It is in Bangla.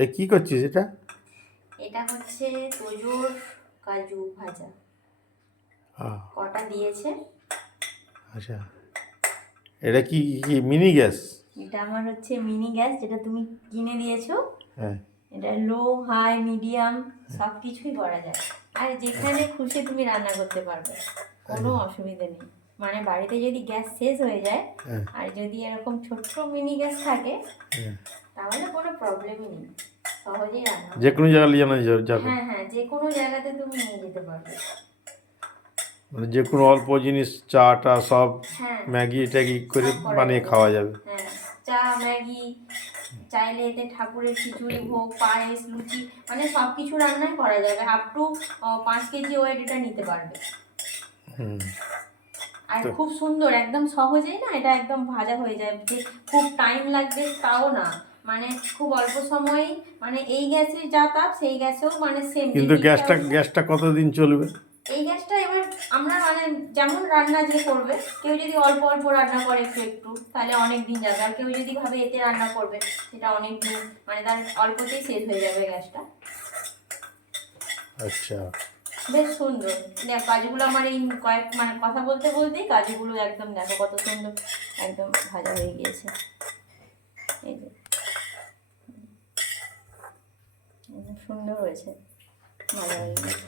এই কি করছিস এটা? এটা হচ্ছে তোজোর কাজু ভাজা। কটা দিয়েছে। আচ্ছা, এটা কি কি মিনি গ্যাস? এটা আমার হচ্ছে মিনি গ্যাস, যেটা তুমি কিনে দিয়েছো। হ্যাঁ, এটা লো হাই মিডিয়াম সব কিছুই করা যায়, আর যেখানে খুশি তুমি রান্না করতে পারবে, কোনো অসুবিধা নেই। মানে বাড়িতে যদি গ্যাস শেষ হয়ে যায় আর যদি এরকম ছোট্ট মিনি গ্যাস থাকে তাহলে কোনো প্রবলেমই নেই, সহজেই রান্না যে কোনো জায়গায় নিয়ে যাওয়া যাবে। হ্যাঁ হ্যাঁ, যে কোনো জায়গাতে তুমি নিয়ে যেতে পারবে। মানে যে কোনো অল্প জিনিস, চাটা সব, হ্যাঁ, ম্যাগি ট্যাগি করে সব করা বানিয়ে যাবে। খাওয়া যাবে। হ্যাঁ, চা ম্যাগি, চাইলে এতে ঠাকুরের খিচুড়ি ভোগ পায়েস লুচি মানে সব কিছু রান্নাই করা যাবে। আপ টু 5 কেজি ওয়েট এটা নিতে পারবে। আর খুব সুন্দর, একদম সহজেই না এটা একদম ভাজা হয়ে যায়, যে খুব টাইম লাগবে তাও না, মানে খুব অল্প সময়ে, মানে এই গ্যাসে যা তাপ সেই গ্যাসেও মানে সেম। কিন্তু গ্যাসটা কতদিন চলবে? এই গ্যাসটা এবার আমরা মানে যেমন রান্না যে করবে, কেউ যদি অল্প অল্প রান্না করে একটু একটু তাহলে অনেক দিন যাবে, আর কেউ যদি ভাবে এতে রান্না করবে সেটা অনেক দিন, মানে তার অল্পতেই শেষ হয়ে যাবে গ্যাসটা। আচ্ছা, বেশ সুন্দর। দেখ কাজুগুলো আমার এই মানে কথা বলতে বলতেই কাজুগুলো একদম দেখো কত সুন্দর একদম ভাজা হয়ে গিয়েছে। এই যে সুন্দর হয়েছে, ভাজা হয়ে গিয়েছে।